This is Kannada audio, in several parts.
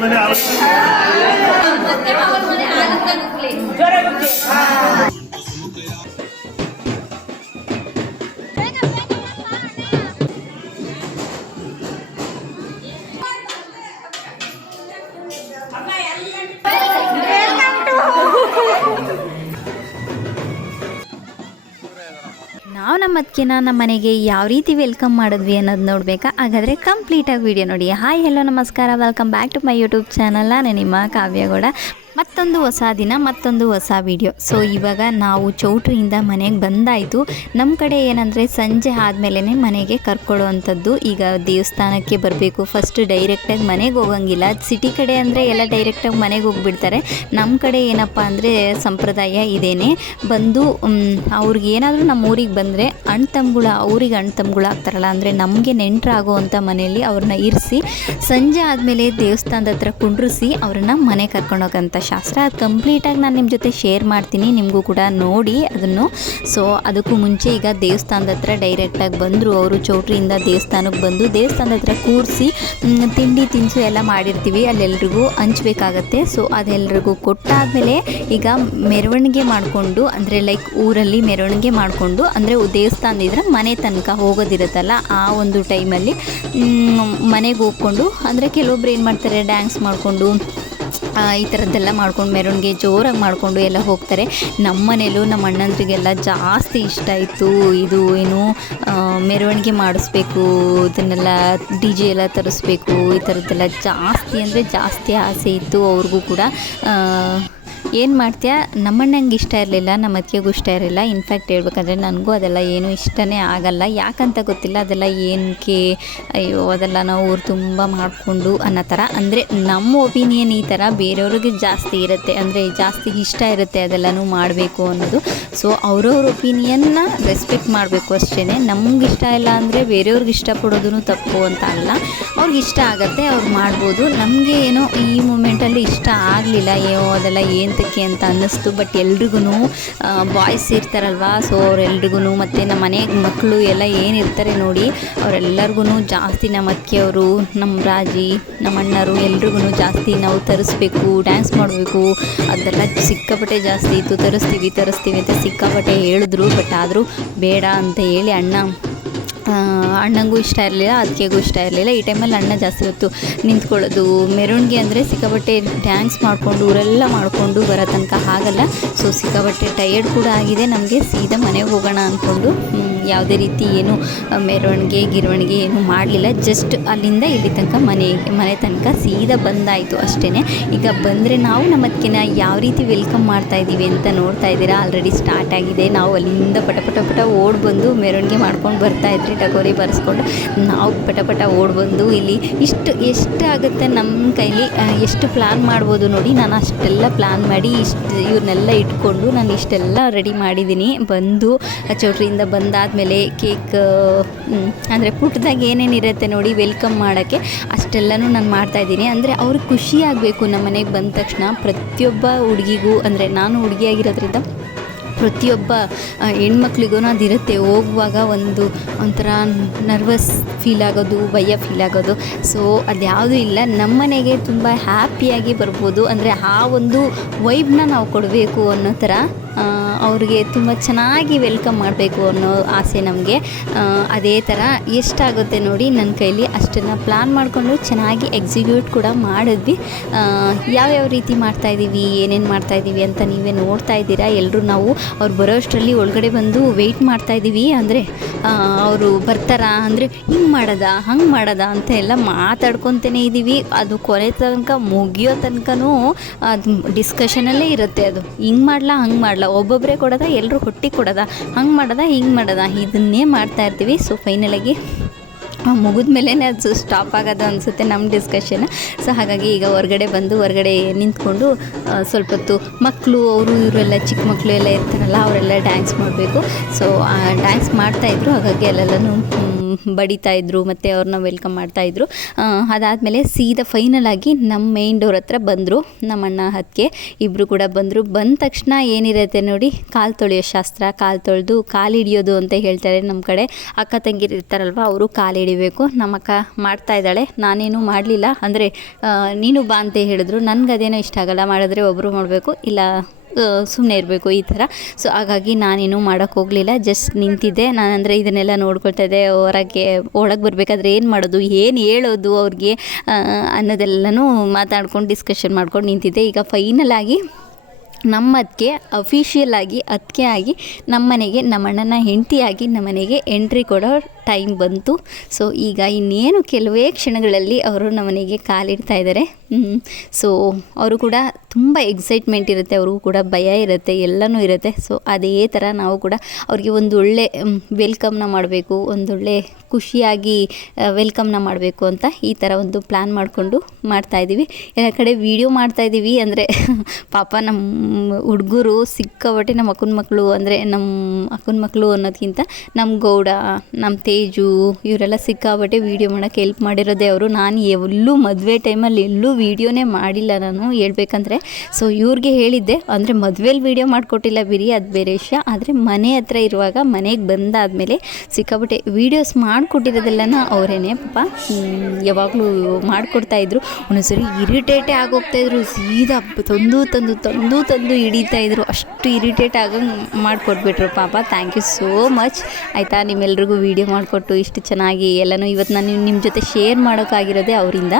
ಮನೆ ಆಲೋಚನೆ ನಾವು ನಮ್ಮ ಅದಕ್ಕೆನ ನಮ್ಮ ಮನೆಗೆ ಯಾವ ರೀತಿ ವೆಲ್ಕಮ್ ಮಾಡಿದ್ವಿ ಅನ್ನೋದು ನೋಡಬೇಕಾ? ಹಾಗಾದರೆ ಕಂಪ್ಲೀಟಾಗಿ ವಿಡಿಯೋ ನೋಡಿ. ಹಾಯ್ ಹೆಲೋ ನಮಸ್ಕಾರ. Welcome back to my YouTube channel ನಾನು ನಿಮ್ಮ ಕಾವ್ಯಗೌಡ. ಮತ್ತೊಂದು ಹೊಸ ದಿನ, ಮತ್ತೊಂದು ಹೊಸ ವಿಡಿಯೋ ಸೊ ಇವಾಗ ನಾವು ಚೌಟ್ರಿಯಿಂದ ಮನೆಗೆ ಬಂದಾಯಿತು. ನಮ್ಮ ಕಡೆ ಏನಂದರೆ ಸಂಜೆ ಆದಮೇಲೆ ಮನೆಗೆ ಕರ್ಕೊಳ್ಳುವಂಥದ್ದು. ಈಗ ದೇವಸ್ಥಾನಕ್ಕೆ ಬರಬೇಕು. ಫಸ್ಟ್ ಡೈರೆಕ್ಟಾಗಿ ಮನೆಗೆ ಹೋಗಂಗಿಲ್ಲ. ಸಿಟಿ ಕಡೆ ಅಂದರೆ ಎಲ್ಲ ಡೈರೆಕ್ಟಾಗಿ ಮನೆಗೆ ಹೋಗ್ಬಿಡ್ತಾರೆ. ನಮ್ಮ ಕಡೆ ಏನಪ್ಪ ಅಂದರೆ ಸಂಪ್ರದಾಯ ಇದೇನೆ. ಬಂದು ಅವ್ರಿಗೆ ಏನಾದರೂ ನಮ್ಮ ಊರಿಗೆ ಬಂದರೆ ಅಣ್ಣ ತಮ್ಗಳ ಅವ್ರಿಗೆ ಅಣ್ಣ ತಮ್ಗಳು ಆಗ್ತಾರಲ್ಲ, ಅಂದರೆ ನಮಗೆ ನೆಂಟರಾಗುವಂಥ ಮನೆಯಲ್ಲಿ ಅವ್ರನ್ನ ಇರಿಸಿ, ಸಂಜೆ ಆದಮೇಲೆ ದೇವಸ್ಥಾನದ ಹತ್ರ ಕುಂಡ್ರಿಸಿ ಅವ್ರನ್ನ ಮನೆ ಕರ್ಕೊಂಡೋಗಂಥ ಶಾಸ್ತ್ರ ಅದು ಕಂಪ್ಲೀಟಾಗಿ ನಾನು ನಿಮ್ಮ ಜೊತೆ ಶೇರ್ ಮಾಡ್ತೀನಿ, ನಿಮಗೂ ಕೂಡ ನೋಡಿ ಅದನ್ನು. ಸೊ ಅದಕ್ಕೂ ಮುಂಚೆ ಈಗ ದೇವಸ್ಥಾನದ ಹತ್ರ ಡೈರೆಕ್ಟಾಗಿ ಬಂದರು ಅವರು, ಚೌಟ್ರಿಯಿಂದ ದೇವಸ್ಥಾನಕ್ಕೆ ಬಂದು ದೇವಸ್ಥಾನದ ಹತ್ರ ಕೂರಿಸಿ ತಿಂಡಿ ತಿನಿಸು ಎಲ್ಲ ಮಾಡಿರ್ತೀವಿ. ಅಲ್ಲೆಲ್ರಿಗೂ ಹಂಚಬೇಕಾಗತ್ತೆ ಸೊ ಅದೆಲ್ಲರಿಗೂ ಕೊಟ್ಟಾದಮೇಲೆ ಈಗ ಮೆರವಣಿಗೆ ಮಾಡಿಕೊಂಡು, ಅಂದರೆ ಲೈಕ್ ಊರಲ್ಲಿ ಮೆರವಣಿಗೆ ಮಾಡಿಕೊಂಡು, ಅಂದರೆ ದೇವಸ್ಥಾನದಿದ್ರೆ ಮನೆ ತನಕ ಹೋಗೋದಿರುತ್ತಲ್ಲ, ಆ ಒಂದು ಟೈಮಲ್ಲಿ ಮನೆಗೆ ಹೋಗ್ಕೊಂಡು, ಅಂದರೆ ಕೆಲವೊಬ್ರು ಏನು ಮಾಡ್ತಾರೆ ಡ್ಯಾನ್ಸ್ ಮಾಡಿಕೊಂಡು ಈ ಥರದ್ದೆಲ್ಲ ಮಾಡ್ಕೊಂಡು ಮೆರವಣಿಗೆ ಜೋರಾಗಿ ಮಾಡಿಕೊಂಡು ಎಲ್ಲ ಹೋಗ್ತಾರೆ. ನಮ್ಮ ಮನೇಲೂ ನಮ್ಮ ಅಣ್ಣಂದ್ರಿಗೆಲ್ಲ ಜಾಸ್ತಿ ಇಷ್ಟ ಇತ್ತು ಇದು ಏನು ಮೆರವಣಿಗೆ ಮಾಡಿಸ್ಬೇಕು, ಇದನ್ನೆಲ್ಲ ಡಿ ಜೆ ಎಲ್ಲ ತರಿಸ್ಬೇಕು, ಈ ಥರದ್ದೆಲ್ಲ ಜಾಸ್ತಿ ಅಂದರೆ ಜಾಸ್ತಿ ಆಸೆ ಇತ್ತು ಅವ್ರಿಗೂ ಕೂಡ. ಏನು ಮಾಡ್ತೀಯ? ನಮ್ಮಣ್ಣಂಗೆ ಇಷ್ಟ ಇರಲಿಲ್ಲ, ನಮ್ಮ ಅತ್ತಿಗೆಗೂ ಇಷ್ಟ ಇರಲಿಲ್ಲ. ಇನ್ಫ್ಯಾಕ್ಟ್ ಹೇಳ್ಬೇಕಂದ್ರೆ ನನಗೂ ಅದೆಲ್ಲ ಏನೂ ಇಷ್ಟನೇ ಆಗಲ್ಲ. ಯಾಕಂತ ಗೊತ್ತಿಲ್ಲ, ಅದೆಲ್ಲ ಏನಕ್ಕೆ ಅಯ್ಯೋ, ಅದೆಲ್ಲ ನಾವು ಊರು ತುಂಬ ಮಾಡಿಕೊಂಡು ಅನ್ನೋ ಥರ. ಅಂದರೆ ನಮ್ಮ ಒಪಿನಿಯನ್ ಈ ಥರ ಬೇರೆಯವ್ರಿಗೆ ಜಾಸ್ತಿ ಇರುತ್ತೆ. ಅಂದರೆ ಜಾಸ್ತಿ ಇಷ್ಟ ಇರುತ್ತೆ ಅದೆಲ್ಲನೂ ಮಾಡಬೇಕು ಅನ್ನೋದು. ಸೊ ಅವ್ರವ್ರ ಒಪಿನಿಯನ್ನ ರೆಸ್ಪೆಕ್ಟ್ ಮಾಡಬೇಕು ಅಷ್ಟೇ ನಮ್ಗೆ ಇಷ್ಟ ಇಲ್ಲ ಅಂದರೆ ಬೇರೆಯವ್ರಿಗೆ ಇಷ್ಟಪಡೋದೂ ತಪ್ಪು ಅಂತ ಅಲ್ಲ. ಅವ್ರಿಗೆ ಇಷ್ಟ ಆಗುತ್ತೆ ಅವ್ರು ಮಾಡ್ಬೋದು. ನಮಗೆ ಏನೋ ಈ ಮೂಮೆಂಟಲ್ಲಿ ಇಷ್ಟ ಆಗಲಿಲ್ಲ ಏನೋ ಅದೆಲ್ಲ ಏಂತಕ್ಕೆ ಅಂತ ಅನ್ನಿಸ್ತು. ಬಟ್ ಎಲ್ರಿಗೂ ಬಾಯ್ಸ್ ಇರ್ತಾರಲ್ವಾ? ಸೊ ಅವ್ರೆಲ್ರಿಗೂ ಮತ್ತು ನಮ್ಮ ಮನೆ ಮಕ್ಕಳು ಎಲ್ಲ ಏನಿರ್ತಾರೆ ನೋಡಿ ಅವರೆಲ್ಲರಿಗೂ ಜಾಸ್ತಿ ನಮ್ಮ ಅಕ್ಕಿಯವರು ನಮ್ಮ ರಾಜಿ, ನಮ್ಮ ಅಣ್ಣರು ಎಲ್ರಿಗೂ ಜಾಸ್ತಿ ನಾವು ತರಿಸ್ಬೇಕು ಡ್ಯಾನ್ಸ್ ಮಾಡಬೇಕು. ಅದೆಲ್ಲ ಸಿಕ್ಕಾಪಟ್ಟೆ ಜಾಸ್ತಿ ಇತ್ತು. ತರಿಸ್ತೀವಿ ತರಿಸ್ತೀವಿ ಅಂತ ಸಿಕ್ಕಾಪಟ್ಟೆ ಹೇಳಿದ್ರು. ಬಟ್ ಆದರೂ ಬೇಡ ಅಂತ ಹೇಳಿ ಅಣ್ಣ ಅಣ್ಣಂಗೂ ಇಷ್ಟ ಇರಲಿಲ್ಲ ಅದಕ್ಕೆಗೂ ಇಷ್ಟ ಇರಲಿಲ್ಲ. ಈ ಟೈಮಲ್ಲಿ ಅಣ್ಣ ಜಾಸ್ತಿ ಹೊತ್ತು ನಿಂತ್ಕೊಳ್ಳೋದು, ಮೆರವಣಿಗೆ ಅಂದರೆ ಸಿಕ್ಕಾಪಟ್ಟೆ ಡ್ಯಾನ್ಸ್ ಮಾಡಿಕೊಂಡು, ಊರೆಲ್ಲ ಮಾಡಿಕೊಂಡು ಬರೋ ತನಕ ಆಗಲ್ಲ. ಸೊ ಸಿಕ್ಕಾಪಟ್ಟೆ ಟಯರ್ಡ್ ಕೂಡ ಆಗಿದೆ. ನಮಗೆ ಸೀದಾ ಮನೆಗೆ ಹೋಗೋಣ ಅಂದ್ಕೊಂಡು ಯಾವುದೇ ರೀತಿ ಏನು ಮೆರವಣಿಗೆ, ಗಿರವಣಿಗೆ ಏನು ಮಾಡಲಿಲ್ಲ. ಜಸ್ಟ್ ಅಲ್ಲಿಂದ ಇಲ್ಲಿ ತನಕ ಮನೆ ಮನೆ ತನಕ ಸೀದಾ ಬಂದಾಯಿತು ಅಷ್ಟೇ ಈಗ ಬಂದರೆ ನಾವು ನಮ್ಮದಕ್ಕಿನ ಯಾವ ರೀತಿ ವೆಲ್ಕಮ್ ಮಾಡ್ತಾ ಇದ್ದೀವಿ ಅಂತ ನೋಡ್ತಾ ಇದ್ದೀರಾ? ಆಲ್ರೆಡಿ ಸ್ಟಾರ್ಟ್ ಆಗಿದೆ. ನಾವು ಅಲ್ಲಿಂದ ಪಟ ಪಟ ಪಟ ಓಡ್ ಬಂದು ಮೆರವಣಿಗೆ ಮಾಡ್ಕೊಂಡು ಬರ್ತಾ ಇದ್ರಿ. ಟಗೋರಿ ಬರೆಸ್ಕೊಂಡು ನಾವು ಪಟ ಪಟ ಓಡ್ಬಂದು ಇಲ್ಲಿ ಇಷ್ಟು ಎಷ್ಟು ಆಗುತ್ತೆ ನಮ್ಮ ಕೈಲಿ ಎಷ್ಟು ಪ್ಲ್ಯಾನ್ ಮಾಡ್ಬೋದು ನೋಡಿ, ನಾನು ಅಷ್ಟೆಲ್ಲ ಪ್ಲ್ಯಾನ್ ಮಾಡಿ ಇಷ್ಟು ಇವ್ರನ್ನೆಲ್ಲ ಇಟ್ಕೊಂಡು ನಾನು ಇಷ್ಟೆಲ್ಲ ರೆಡಿ ಮಾಡಿದ್ದೀನಿ. ಬಂದು ಚೌಟ್ರಿಯಿಂದ ಬಂದಾದಮೇಲೆ ಕೇಕ್ ಅಂದರೆ ಪುಟ್ಟದಾಗ ಏನೇನಿರುತ್ತೆ ನೋಡಿ ವೆಲ್ಕಮ್ ಮಾಡೋಕ್ಕೆ ಅಷ್ಟೆಲ್ಲನೂ ನಾನು ಮಾಡ್ತಾಯಿದ್ದೀನಿ ಅಂದರೆ ಅವ್ರಿಗೆ ಖುಷಿ ಆಗಬೇಕು, ನಮ್ಮ ಮನೆಗೆ ಬಂದ ತಕ್ಷಣ ಪ್ರತಿಯೊಬ್ಬ ಹುಡುಗಿಗೂ, ಅಂದರೆ ನಾನು ಹುಡುಗಿಯಾಗಿರೋದ್ರಿಂದ ಪ್ರತಿಯೊಬ್ಬ ಹೆಣ್ಮಕ್ಳಿಗೂ ಅದಿರುತ್ತೆ ಹೋಗುವಾಗ ಒಂದು ಒಂಥರ ನರ್ವಸ್ ಫೀಲ್ ಆಗೋದು, ಭಯ ಫೀಲ್ ಆಗೋದು. ಸೊ ಅದ್ಯಾವುದೂ ಇಲ್ಲ. ನಮ್ಮನೆಗೆ ತುಂಬ ಹ್ಯಾಪಿಯಾಗಿ ಬರ್ಬೋದು. ಅಂದರೆ ಆ ಒಂದು ವೈಬ್ನ ನಾವು ಕೊಡಬೇಕು ಅನ್ನೋ ಥರ ಅವ್ರಿಗೆ ತುಂಬ ಚೆನ್ನಾಗಿ ವೆಲ್ಕಮ್ ಮಾಡಬೇಕು ಅನ್ನೋ ಆಸೆ ನಮಗೆ. ಅದೇ ಥರ ಎಷ್ಟಾಗುತ್ತೆ ನೋಡಿ ನನ್ನ ಕೈಲಿ ಅಷ್ಟನ್ನು ಪ್ಲ್ಯಾನ್ ಮಾಡಿಕೊಂಡು ಚೆನ್ನಾಗಿ ಎಕ್ಸಿಕ್ಯೂಟ್ ಕೂಡ ಮಾಡಿದ್ವಿ. ಯಾವ್ಯಾವ ರೀತಿ ಮಾಡ್ತಾಯಿದ್ದೀವಿ ಏನೇನು ಮಾಡ್ತಾಯಿದ್ದೀವಿ ಅಂತ ನೀವೇ ನೋಡ್ತಾ ಇದ್ದೀರಾ? ಎಲ್ಲರೂ ನಾವು ಅವ್ರು ಬರೋಷ್ಟರಲ್ಲಿ ಒಳಗಡೆ ಬಂದು ವೆಯ್ಟ್ ಮಾಡ್ತಾಯಿದ್ದೀವಿ ಅಂದರೆ ಅವರು ಬರ್ತಾರಾ? ಅಂದರೆ, ಹಿಂಗೆ ಮಾಡೋದಾ, ಹಂಗೆ ಮಾಡೋದಾ ಅಂತ ಎಲ್ಲ ಮಾತಾಡ್ಕೊತಾನೆ ಇದ್ದೀವಿ. ಅದು ಕೊನೆ ತನಕ ಮುಗಿಯೋ ತನಕನೂ ಅದು ಡಿಸ್ಕಷನಲ್ಲೇ ಇರುತ್ತೆ ಅದು. ಹಿಂಗೆ ಮಾಡಲ, ಹಂಗೆ ಮಾಡಲ? ಒಬ್ಬೊಬ್ಬರೇ ಕೊಡೋದಾ ಎಲ್ಲರೂ ಹೊಟ್ಟೆ ಕೊಡದ, ಹಂಗೆ ಮಾಡೋದ, ಹಿಂಗೆ ಮಾಡೋದ, ಇದನ್ನೇ ಮಾಡ್ತಾ ಇರ್ತೀವಿ. ಸೊ ಫೈನಲಾಗಿ ಮುಗಿದ ಮೇಲೆ ಅದು ಸ್ಟಾಪ್ ಆಗೋದು ಅನಿಸುತ್ತೆ ನಮ್ಮ ಡಿಸ್ಕಷನ್ ಸೊ ಹಾಗಾಗಿ ಈಗ ಹೊರಗಡೆ ಬಂದು, ಹೊರಗಡೆ ನಿಂತ್ಕೊಂಡು ಸ್ವಲ್ಪ ಹೊತ್ತು ಮಕ್ಕಳು ಅವರು ಇವರೆಲ್ಲ ಚಿಕ್ಕ ಮಕ್ಕಳು ಎಲ್ಲ ಇರ್ತಾರಲ್ಲ, ಅವರೆಲ್ಲ ಡ್ಯಾನ್ಸ್ ಮಾಡಬೇಕು. ಸೊ ಡ್ಯಾನ್ಸ್ ಮಾಡ್ತಾಯಿದ್ರು ಹಾಗಾಗಿ ಅಲ್ಲೆಲ್ಲನೂ ಬಡಿತಾ ಇದ್ರು, ಮತ್ತು ಅವ್ರನ್ನ ವೆಲ್ಕಮ್ ಮಾಡ್ತಾಯಿದ್ರು ಅದಾದಮೇಲೆ ಸೀದಾ ಫೈನಲ್ ಆಗಿ ನಮ್ಮ ಮೇನ್ ಡೋರ್ ಹತ್ರ ಬಂದರು ನಮ್ಮ ಅಣ್ಣ ಹತ್ತಿಗೆ ಇಬ್ಬರು ಕೂಡ ಬಂದರು. ಬಂದ ತಕ್ಷಣ ಏನಿರುತ್ತೆ ನೋಡಿ, ಕಾಲು ತೊಳೆಯೋ ಶಾಸ್ತ್ರ, ಕಾಲು ತೊಳೆದು ಕಾಲು ಹಿಡಿಯೋದು ಅಂತ ಹೇಳ್ತಾರೆ ನಮ್ಮ ಕಡೆ. ಅಕ್ಕ ತಂಗಿರು ಇರ್ತಾರಲ್ವ, ಅವರು ಕಾಲು ಹಿಡಿಬೇಕು. ನಮ್ಮ ಅಕ್ಕ ಮಾಡ್ತಾ ಇದ್ದಾಳೆ. ನಾನೇನು ಮಾಡಲಿಲ್ಲ. ಅಂದರೆ ನೀನು ಬಾ ಅಂತ ಹೇಳಿದ್ರು. ನನಗೆ ಅದೇನೋ ಇಷ್ಟ ಆಗಲ್ಲ, ಮಾಡಿದ್ರೆ ಒಬ್ಬರು ಮಾಡಬೇಕು. ಇಲ್ಲ ಸುಮ್ಮನೆ ಇರಬೇಕು ಈ ಥರ. ಸೊ ಹಾಗಾಗಿ ನಾನೇನು ಮಾಡೋಕ್ಕೆ ಹೋಗಲಿಲ್ಲ. ಜಸ್ಟ್ ನಿಂತಿದ್ದೆ. ನಾನಂದರೆ ಇದನ್ನೆಲ್ಲ ನೋಡ್ಕೊಳ್ತಾ ಇದ್ದೆ. ಹೊರಗೆ ಒಳಗೆ ಬರಬೇಕಾದ್ರೆ ಏನು ಮಾಡೋದು? ಏನು ಹೇಳೋದು ಅವ್ರಿಗೆ? ಅನ್ನೋದೆಲ್ಲನೂ ಮಾತಾಡ್ಕೊಂಡು ಡಿಸ್ಕಷನ್ ಮಾಡ್ಕೊಂಡು ನಿಂತಿದ್ದೆ. ಈಗ ಫೈನಲ್ ಆಗಿ ನಮ್ಮ ಅದಕ್ಕೆ ಅಫಿಷಿಯಲ್ ಆಗಿ ಅದಕ್ಕೆ ಆಗಿ, ನಮ್ಮನೆಗೆ, ನಮ್ಮಣ್ಣನ ಹೆಂಡತಿಯಾಗಿ ನಮ್ಮನೆಗೆ ಎಂಟ್ರಿ ಕೊಡೋ ಟೈಮ್ ಬಂತು. ಸೊ ಈಗ ಇನ್ನೇನು ಕೆಲವೇ ಕ್ಷಣಗಳಲ್ಲಿ ಅವರು ನಮ್ಮನೆಗೆ ಕಾಲಿಡ್ತಾ ಇದ್ದಾರೆ. ಸೊ ಅವರು ಕೂಡ ತುಂಬ ಎಕ್ಸೈಟ್ಮೆಂಟ್ ಇರುತ್ತೆ. ಅವ್ರಿಗೂ ಕೂಡ ಭಯ ಇರುತ್ತೆ. ಎಲ್ಲನೂ ಇರುತ್ತೆ. ಸೊ ಅದೇ ಥರ ನಾವು ಕೂಡ ಅವ್ರಿಗೆ ಒಂದು ಒಳ್ಳೆ ವೆಲ್ಕಮ್ನ ಮಾಡಬೇಕು. ಒಂದೊಳ್ಳೆ ಖುಷಿಯಾಗಿ ವೆಲ್ಕಮ್ನ ಮಾಡಬೇಕು ಅಂತ ಈ ಥರ ಒಂದು ಪ್ಲ್ಯಾನ್ ಮಾಡಿಕೊಂಡು ಮಾಡ್ತಾಯಿದ್ದೀವಿ ಎಲ್ಲ ಕಡೆ ವೀಡಿಯೋ ಮಾಡ್ತಾಯಿದ್ದೀವಿ ಅಂದರೆ ಪಾಪ ನಮ್ಮ ಹುಡುಗರು ಸಿಕ್ಕಾಬಟ್ಟೆ ನಮ್ಮ ಅಕ್ಕನ ಮಕ್ಕಳು ಅಂದರೆ ನಮ್ಮ ಅಕ್ಕನ ಮಕ್ಕಳು ಅನ್ನೋದಕ್ಕಿಂತ ನಮ್ಮ ಗೌಡ ನಮ್ಮ ತೇಜು, ಇವರೆಲ್ಲ ಸಿಕ್ಕಾಬಟ್ಟೆ ವೀಡಿಯೋ ಮಾಡೋಕ್ಕೆ ಹೆಲ್ಪ್ ಮಾಡಿರೋದೇ ಅವರು ನಾನು ಎಲ್ಲೂ ಮದುವೆ ಟೈಮಲ್ಲಿ ಎಲ್ಲೂ ವೀಡಿಯೋನೇ ಮಾಡಿಲ್ಲ ನಾನು ಹೇಳ್ಬೇಕಂದ್ರೆ. ಸೊ ಇವ್ರಿಗೆ ಹೇಳಿದ್ದೆ, ಅಂದರೆ ಮದುವೆಲಿ ವೀಡಿಯೋ ಮಾಡಿಕೊಟ್ಟಿಲ್ಲ ಬಿರಿ ಅದು ಬೇರೆ ವಿಷಯ. ಆದರೆ ಮನೆ ಹತ್ರ ಇರುವಾಗ ಮನೆಗೆ ಬಂದಾದಮೇಲೆ ಸಿಕ್ಕಾಬಟ್ಟೆ ವೀಡಿಯೋಸ್ ಮಾಡಿಕೊಟ್ಟಿರೋದೆಲ್ಲನ ಅವರೇನೆ ಪಾಪ ಯಾವಾಗಲೂ ಮಾಡಿಕೊಡ್ತಾಯಿದ್ರು ಒಂದೊಂದ್ಸರಿ ಇರಿಟೇಟೇ ಆಗೋಗ್ತಾಯಿದ್ರು ಸೀದಾ ತಂದು ತಂದು ತಂದು ತಂದು ಹಿಡಿತಾ ಇದ್ರು. ಅಷ್ಟು ಇರಿಟೇಟ್ ಆಗೋ ಮಾಡಿಕೊಟ್ಬಿಟ್ರು ಪಾಪ. ಥ್ಯಾಂಕ್ ಯು ಸೋ ಮಚ್ ಆಯಿತಾ, ನಿಮ್ಮೆಲ್ರಿಗೂ ವೀಡಿಯೋ ಮಾಡಿಕೊಟ್ಟು ಇಷ್ಟು ಚೆನ್ನಾಗಿ ಎಲ್ಲನೂ ಇವತ್ತು ನಾನು ನಿಮ್ಮ ಜೊತೆ ಶೇರ್ ಮಾಡೋಕ್ಕಾಗಿರೋದೆ ಅವರಿಂದ.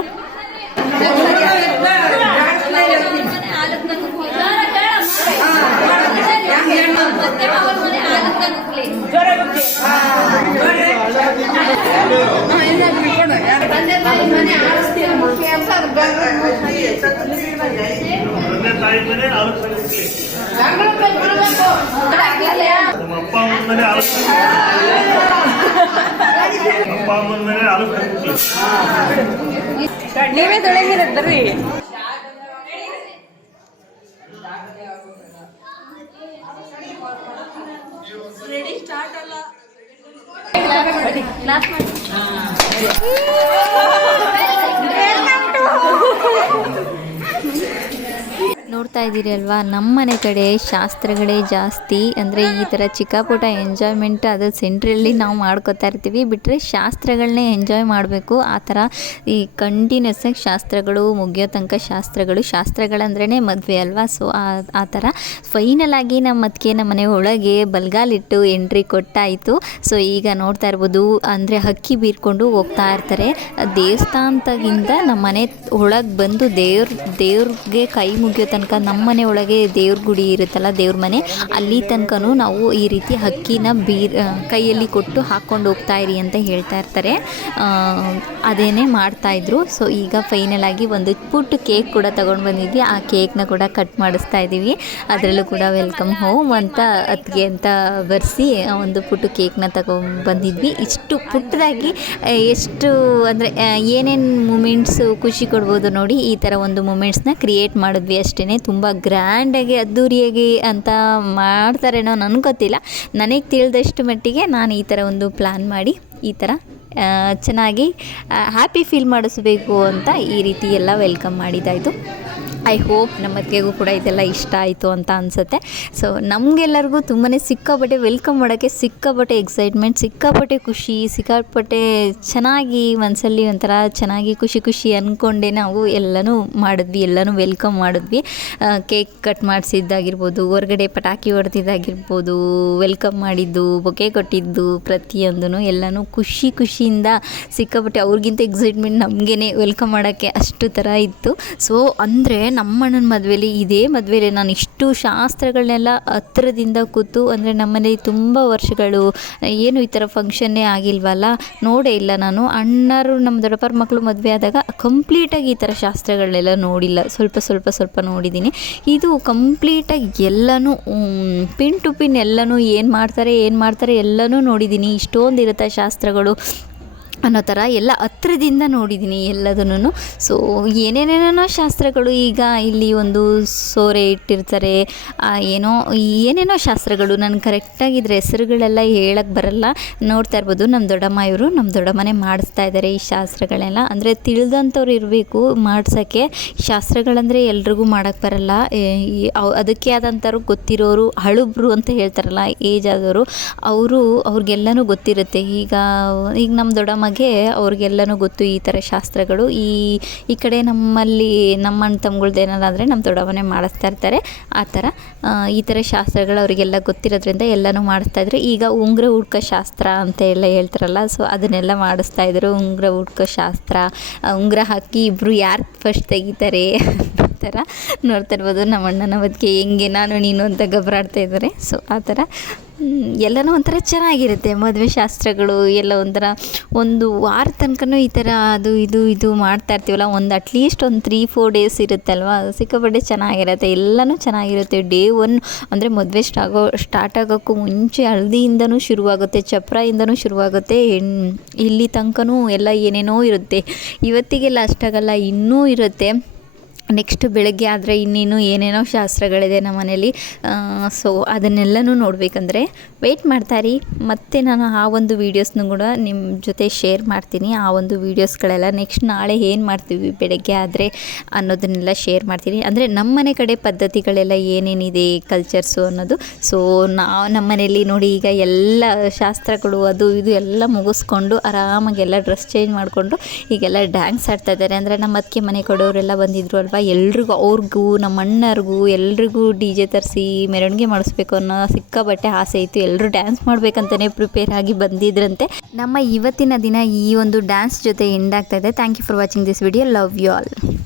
ನಮ್ಮ ಅಪ್ಪ ಅಮ್ಮನೇ ಮನೆ ಆಲೋಚನೆ ಅಪ್ಪ ಅಮ್ಮನ ರೆಡಿ ಸ್ಟಾರ್ಟ್ ಅಲ್ಲ. ಕ್ಲಾಸ್ ತೊಳೆಗಿರೋದು ನೋಡ್ತಾ ಇದ್ದೀರಿ ಅಲ್ವಾ? ನಮ್ಮ ಮನೆ ಕಡೆ ಶಾಸ್ತ್ರಗಳೇ ಜಾಸ್ತಿ. ಅಂದರೆ ಈ ಥರ ಚಿಕ್ಕಪುಟ್ಟ ಎಂಜಾಯ್ಮೆಂಟ್ ಅದು ಸೆಂಟ್ರಲ್ಲಿ ನಾವು ಮಾಡ್ಕೋತಾ ಇರ್ತೀವಿ. ಬಿಟ್ಟರೆ ಶಾಸ್ತ್ರಗಳನ್ನೇ ಎಂಜಾಯ್ ಮಾಡಬೇಕು. ಆ ಥರ ಈ ಕಂಟಿನ್ಯೂಸ್ ಆಗಿ ಶಾಸ್ತ್ರಗಳು ಮುಗಿಯೋ ತನಕ ಶಾಸ್ತ್ರಗಳು ಶಾಸ್ತ್ರಗಳಂದ್ರೇ ಮದುವೆ ಅಲ್ವಾ? ಸೊ ಆ ಥರ ಫೈನಲ್ ಆಗಿ ನಮ್ಮ ಅದಕ್ಕೆ ನಮ್ಮ ಮನೆ ಒಳಗೆ ಬಲ್ಗಾಲಿಟ್ಟು ಎಂಟ್ರಿ ಕೊಟ್ಟಾಯಿತು. ಸೊ ಈಗ ನೋಡ್ತಾ ಇರ್ಬೋದು, ಅಂದರೆ ಹಕ್ಕಿ ಬೀರ್ಕೊಂಡು ಹೋಗ್ತಾ ಇರ್ತಾರೆ. ದೇವಸ್ಥಾನದಾಗಿಂದ ನಮ್ಮ ಮನೆ ಒಳಗೆ ಬಂದು ದೇವ್ರ, ದೇವ್ರಿಗೆ ಕೈ ಮುಗಿಯೋ ತನಕ ನಮ್ಮ ಮನೆ ಒಳಗೆ ದೇವ್ರ ಗುಡಿ ಇರುತ್ತಲ್ಲ, ದೇವ್ರ ಮನೆ. ಅಲ್ಲಿ ತನಕನೂ ನಾವು ಈ ರೀತಿ ಹಕ್ಕಿನ ಬೀರ್ ಕೈಯಲ್ಲಿ ಕೊಟ್ಟು ಹಾಕ್ಕೊಂಡು ಹೋಗ್ತಾ ಇರಿ ಅಂತ ಹೇಳ್ತಾ ಇರ್ತಾರೆ. ಅದೇನೇ ಮಾಡ್ತಾಯಿದ್ರು ಸೊ ಈಗ ಫೈನಲ್ ಆಗಿ ಒಂದು ಪುಟ್ಟ ಕೇಕ್ ಕೂಡ ತಗೊಂಡು ಬಂದಿದ್ವಿ. ಆ ಕೇಕ್ನ ಕೂಡ ಕಟ್ ಮಾಡಿಸ್ತಾ ಇದ್ದೀವಿ. ಅದರಲ್ಲೂ ಕೂಡ ವೆಲ್ಕಮ್ ಹೋಮ್ ಅಂತ ಅದಕ್ಕೆ ಅಂತ ಬರೆಸಿ ಒಂದು ಪುಟ್ಟು ಕೇಕ್ನ ತಗೊಂಡು ಬಂದಿದ್ವಿ. ಇಷ್ಟು ಪುಟ್ಟದಾಗಿ ಎಷ್ಟು ಅಂದರೆ ಏನೇನು ಮೂಮೆಂಟ್ಸು ಖುಷಿ ಕೊಡ್ಬೋದು ನೋಡಿ, ಈ ಥರ ಒಂದು ಮೂಮೆಂಟ್ಸ್ನ ಕ್ರಿಯೇಟ್ ಮಾಡಿದ್ವಿ ಅಷ್ಟೇ ತುಂಬ ಗ್ರ್ಯಾಂಡಾಗಿ ಅದ್ದೂರಿಯಾಗಿ ಅಂತ ಮಾಡ್ತಾರೇನೋ ನನಗೆ ಗೊತ್ತಿಲ್ಲ. ನನಗೆ ತಿಳಿದಷ್ಟು ಮಟ್ಟಿಗೆ ನಾನು ಈ ಥರ ಒಂದು ಪ್ಲ್ಯಾನ್ ಮಾಡಿ, ಈ ಥರ ಚೆನ್ನಾಗಿ ಹ್ಯಾಪಿ ಫೀಲ್ ಮಾಡಿಸ್ಬೇಕು ಅಂತ ಈ ರೀತಿ ಎಲ್ಲ ವೆಲ್ಕಮ್ ಮಾಡಿದ್ದಾಯಿತು. ಐ ಹೋಪ್ ನಮ್ಮ ಅತ್ತಿಗೆಗೂ ಕೂಡ ಇದೆಲ್ಲ ಇಷ್ಟ ಆಯಿತು ಅಂತ ಅನಿಸುತ್ತೆ. ಸೊ ನಮಗೆಲ್ಲರಿಗೂ ತುಂಬಾ ಸಿಕ್ಕಾಪಟ್ಟೆ ವೆಲ್ಕಮ್ ಮಾಡೋಕ್ಕೆ, ಸಿಕ್ಕಾಪಟ್ಟೆ ಎಕ್ಸೈಟ್ಮೆಂಟ್ ಸಿಕ್ಕಾಪಟ್ಟೆ ಖುಷಿ, ಸಿಕ್ಕಾಪಟ್ಟೆ ಚೆನ್ನಾಗಿ ಮನಸ್ಸಲ್ಲಿ ಒಂಥರ ಚೆನ್ನಾಗಿ ಖುಷಿ ಖುಷಿ ಅಂದ್ಕೊಂಡೇ ನಾವು ಎಲ್ಲನೂ ಮಾಡಿದ್ವಿ, ಎಲ್ಲನೂ ವೆಲ್ಕಮ್ ಮಾಡಿದ್ವಿ. ಕೇಕ್ ಕಟ್ ಮಾಡಿಸಿದ್ದಾಗಿರ್ಬೋದು, ಹೊರಗಡೆ ಪಟಾಕಿ ಹೊಡೆದಿದ್ದಾಗಿರ್ಬೋದು ವೆಲ್ಕಮ್ ಮಾಡಿದ್ದು, ಬೊಕೆ ಕೊಟ್ಟಿದ್ದು ಪ್ರತಿಯೊಂದೂ ಎಲ್ಲನೂ ಖುಷಿ ಖುಷಿಯಿಂದ ಸಿಕ್ಕಾಪಟ್ಟೆ ಅವ್ರಿಗಿಂತ ಎಕ್ಸೈಟ್ಮೆಂಟ್ ನಮಗೇ ವೆಲ್ಕಮ್ ಮಾಡೋಕ್ಕೆ ಅಷ್ಟು ಥರ ಇತ್ತು. ಸೊ ಅಂದರೆ ನಮ್ಮ ಅಣ್ಣನ ಮದುವೆಲಿ, ಇದೇ ಮದುವೆಲಿ ನಾನು ಇಷ್ಟು ಶಾಸ್ತ್ರಗಳನ್ನೆಲ್ಲ ಹತ್ರದಿಂದ ಕೂತು, ಅಂದರೆ ನಮ್ಮನೆ ತುಂಬ ವರ್ಷಗಳು, ಏನು ಈ ಥರ ಫಂಕ್ಷನ್ನೇ ಆಗಿಲ್ವಲ್ಲ, ನೋಡೇ ಇಲ್ಲ ನಾನು. ಅಣ್ಣರು ನಮ್ಮ ದೊಡ್ಡಪ್ಪರ ಮಕ್ಕಳು ಮದುವೆ ಆದಾಗ ಕಂಪ್ಲೀಟಾಗಿ ಈ ಥರ ಶಾಸ್ತ್ರಗಳನ್ನೆಲ್ಲ ನೋಡಿಲ್ಲ. ಸ್ವಲ್ಪ ಸ್ವಲ್ಪ ಸ್ವಲ್ಪ ನೋಡಿದ್ದೀನಿ. ಇದು ಕಂಪ್ಲೀಟಾಗಿ ಎಲ್ಲನೂ ಪಿನ್ ಟು ಪಿನ್ ಎಲ್ಲನೂ ಏನು ಮಾಡ್ತಾರೆ ಏನು ಮಾಡ್ತಾರೆ ಎಲ್ಲನೂ ನೋಡಿದ್ದೀನಿ. ಇಷ್ಟೊಂದು ಇರುತ್ತೆ ಶಾಸ್ತ್ರಗಳು. ಅನ್ನೋ ಥರ ಎಲ್ಲ ಹತ್ರದಿಂದ ನೋಡಿದ್ದೀನಿ ಎಲ್ಲದನ್ನು ಸೊ ಏನೇನೇನೋ ಶಾಸ್ತ್ರಗಳು ಈಗ ಇಲ್ಲಿ ಒಂದು ಸೋರೆ ಇಟ್ಟಿರ್ತಾರೆ. ಏನೋ ಏನೇನೋ ಶಾಸ್ತ್ರಗಳು ನಾನು ಕರೆಕ್ಟಾಗಿ ಇದ್ರ ಹೆಸರುಗಳೆಲ್ಲ ಹೇಳಕ್ಕೆ ಬರಲ್ಲ. ನೋಡ್ತಾ ಇರ್ಬೋದು ನಮ್ಮ ದೊಡ್ಡಮ್ಮ ಇವರು ನಮ್ಮ ದೊಡ್ಡಮ್ಮನೆ ಮಾಡಿಸ್ತಾ ಇದ್ದಾರೆ ಈ ಶಾಸ್ತ್ರಗಳೆಲ್ಲ. ಅಂದರೆ ತಿಳಿದಂಥವ್ರು ಇರಬೇಕು ಮಾಡ್ಸೋಕ್ಕೆ. ಶಾಸ್ತ್ರಗಳಂದರೆ ಎಲ್ರಿಗೂ ಮಾಡೋಕ್ಕೆ ಬರಲ್ಲ. ಅದಕ್ಕೆ ಆದಂಥವ್ರು ಗೊತ್ತಿರೋರು ಹಳುಬ್ರು ಅಂತ ಹೇಳ್ತಾರಲ್ಲ, ಏಜ್ ಆದವರು ಅವರು ಅವ್ರಿಗೆಲ್ಲನೂ ಗೊತ್ತಿರುತ್ತೆ. ಈಗ ಈಗ ನಮ್ಮ ದೊಡ್ಡಮ್ಮಗೆ ಅವ್ರಿಗೆಲ್ಲನೂ ಗೊತ್ತು ಈ ಥರ ಶಾಸ್ತ್ರಗಳು. ಈ ಈ ಕಡೆ ನಮ್ಮಲ್ಲಿ ನಮ್ಮ ಅಣ್ಣ ತಮ್ಗಳ್ದು ಏನಾದ್ರೆ ನಮ್ಮ ದೊಡ್ಡವನೇ ಮಾಡಿಸ್ತಾ ಇರ್ತಾರೆ. ಆ ಥರ ಈ ಥರ ಶಾಸ್ತ್ರಗಳು ಅವರಿಗೆಲ್ಲ ಗೊತ್ತಿರೋದ್ರಿಂದ ಎಲ್ಲನೂ ಮಾಡಿಸ್ತಾ ಇದ್ರು. ಈಗ ಉಂಗುರ ಹುಡ್ಕ ಶಾಸ್ತ್ರ ಅಂತ ಎಲ್ಲ ಹೇಳ್ತಾರಲ್ಲ, ಸೊ ಅದನ್ನೆಲ್ಲ ಮಾಡಿಸ್ತಾ ಇದ್ರು. ಉಂಗುರ ಹುಡ್ಕ ಶಾಸ್ತ್ರ ಉಂಗುರ ಹಾಕಿ ಇಬ್ಬರು ಯಾರು ಫಸ್ಟ್ ತೆಗಿತಾರೆ ಥರ ನೋಡ್ತಾ ಇರ್ಬೋದು. ನಮ್ಮ ಅಣ್ಣನ ಬದುಕೆ ಹೆಂಗೆ ನಾನು ನೀನು ಅಂತ ಗಬರಾಡ್ತಾ ಇದ್ದಾರೆ. ಸೊ ಆ ಥರ ಎಲ್ಲನೂ ಒಂಥರ ಚೆನ್ನಾಗಿರುತ್ತೆ. ಮದುವೆ ಶಾಸ್ತ್ರಗಳು ಎಲ್ಲ ಒಂಥರ ಒಂದು ವಾರ ತನಕನೂ ಈ ಥರ ಅದು ಇದು ಇದು ಮಾಡ್ತಾ ಇರ್ತೀವಲ್ಲ, ಒಂದು ಅಟ್ಲೀಸ್ಟ್ ಒಂದು ತ್ರೀ ಫೋರ್ ಡೇಸ್ ಇರುತ್ತಲ್ವ? ಸಿಕ್ಕಾಪಟ್ಟೆ ಚೆನ್ನಾಗಿರುತ್ತೆ. ಎಲ್ಲನೂ ಚೆನ್ನಾಗಿರುತ್ತೆ. ಡೇ ಒನ್ ಅಂದರೆ ಮದುವೆ ಸ್ಟಾಗೋ ಸ್ಟಾರ್ಟ್ ಆಗೋಕ್ಕೂ ಮುಂಚೆ ಹಳದಿಯಿಂದನೂ ಶುರುವಾಗುತ್ತೆ, ಚಪ್ರಾಯಿಂದನೂ ಶುರುವಾಗುತ್ತೆ ಇಲ್ಲಿ ತನಕನೂ ಎಲ್ಲ ಏನೇನೋ ಇರುತ್ತೆ. ಇವತ್ತಿಗೆಲ್ಲ ಅಷ್ಟಾಗಲ್ಲ ಇನ್ನೂ ಇರುತ್ತೆ. ನೆಕ್ಸ್ಟ್ ಬೆಳಗ್ಗೆ ಆದರೆ ಇನ್ನೇನು ಏನೇನೋ ಶಾಸ್ತ್ರಗಳಿದೆ ನಮ್ಮ ಮನೇಲಿ. ಸೊ ಅದನ್ನೆಲ್ಲನೂ ನೋಡಬೇಕಂದ್ರೆ ವೆಯ್ಟ್ ಮಾಡ್ತಾರಿ ಮತ್ತೆ ನಾನು ಆ ಒಂದು ವೀಡಿಯೋಸ್ನು ಕೂಡ ನಿಮ್ಮ ಜೊತೆ ಶೇರ್ ಮಾಡ್ತೀನಿ. ಆ ಒಂದು ವೀಡಿಯೋಸ್ಗಳೆಲ್ಲ ನೆಕ್ಸ್ಟ್ ನಾಳೆ ಏನು ಮಾಡ್ತೀವಿ ಬೆಳಗ್ಗೆ ಆದರೆ ಅನ್ನೋದನ್ನೆಲ್ಲ ಶೇರ್ ಮಾಡ್ತೀನಿ. ಅಂದರೆ ನಮ್ಮ ಮನೆ ಕಡೆ ಪದ್ಧತಿಗಳೆಲ್ಲ ಏನೇನಿದೆ ಕಲ್ಚರ್ಸು ಅನ್ನೋದು. ಸೊ ನಾವು ನಮ್ಮ ಮನೇಲಿ ನೋಡಿ ಈಗ ಎಲ್ಲ ಶಾಸ್ತ್ರಗಳು ಅದು ಇದು ಎಲ್ಲ ಮುಗಿಸ್ಕೊಂಡು ಆರಾಮಾಗಿ ಎಲ್ಲ ಡ್ರೆಸ್ ಚೇಂಜ್ ಮಾಡಿಕೊಂಡು ಈಗೆಲ್ಲ ಡ್ಯಾನ್ಸ್ ಆಡ್ತಾ ಇದ್ದಾರೆ. ಅಂದರೆ ನಮ್ಮ ಅದಕ್ಕೆ ಮನೆ ಕೊಡೋರೆಲ್ಲ ಬಂದಿದ್ರು ಅಲ್ವಾ? ಎಲ್ರಿಗೂ ಅವ್ರಿಗೂ ನಮ್ಮ ಅಣ್ಣರಿಗೂ, ಎಲ್ರಿಗೂ ಡಿ ಜೆ ತರಿಸಿ ಮೆರವಣಿಗೆ ಮಾಡಿಸ್ಬೇಕು ಅನ್ನೋ ಸಿಕ್ಕಾಬಟ್ಟೆ ಆಸೆ ಇತ್ತು. ಎಲ್ಲರೂ ಡ್ಯಾನ್ಸ್ ಮಾಡಬೇಕಂತಲೇ ಪ್ರಿಪೇರ್ ಆಗಿ ಬಂದಿದ್ರಂತೆ. ನಮ್ಮ ಇವತ್ತಿನ ದಿನ ಈ ಒಂದು ಡ್ಯಾನ್ಸ್ ಜೊತೆ ಎಂಡ್ ಆಗ್ತಾ ಇದೆ. Thank you for watching this video love you all